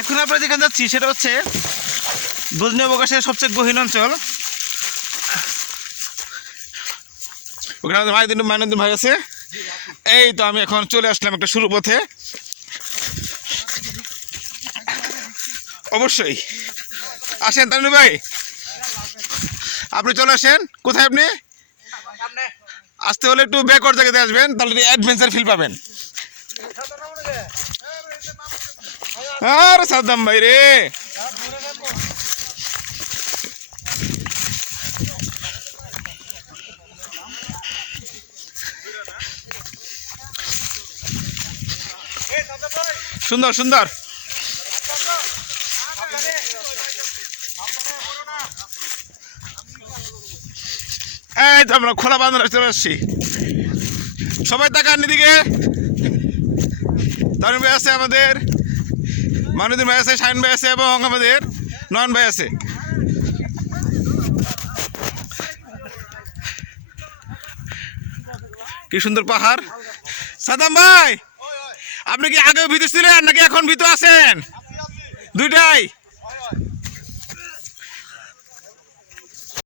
এখন আমরা যেখানে যাচ্ছি সেটা হচ্ছে গজনী অবকাশের সবচেয়ে গহীন অঞ্চল। ওখানে আমাদের মাইনুদ্দিন ভাই আছে। এই তো আমি এখন চলে আসলাম একটা শুরু পথে। অবশ্যই আসেন তানু ভাই, আপনি চলে আসেন। কোথায় আপনি? আসতে হলে একটু ব্যাকওয়ার্ড জায়গাতে আসবেন, তাহলে অ্যাডভেঞ্চার ফিল পাবেন। আরে সাদ্দাম ভাই রে, সুন্দর সুন্দর। এই তো আমরা খোলা বাঁধন চলে আসছি। সবাই তাকান এদিকে। তারুণ ভাই আছে, আমাদের মাইনুদ্দিন ভাই আছে, শাহিন ভাই আছে এবং আমাদের নয়ন ভাই আছে। কি সুন্দর পাহাড়। সাদ্দাম ভাই, আপনি কি আগেও ভীত ছিলেন নাকি এখন ভীত আছেন? দুইটাই।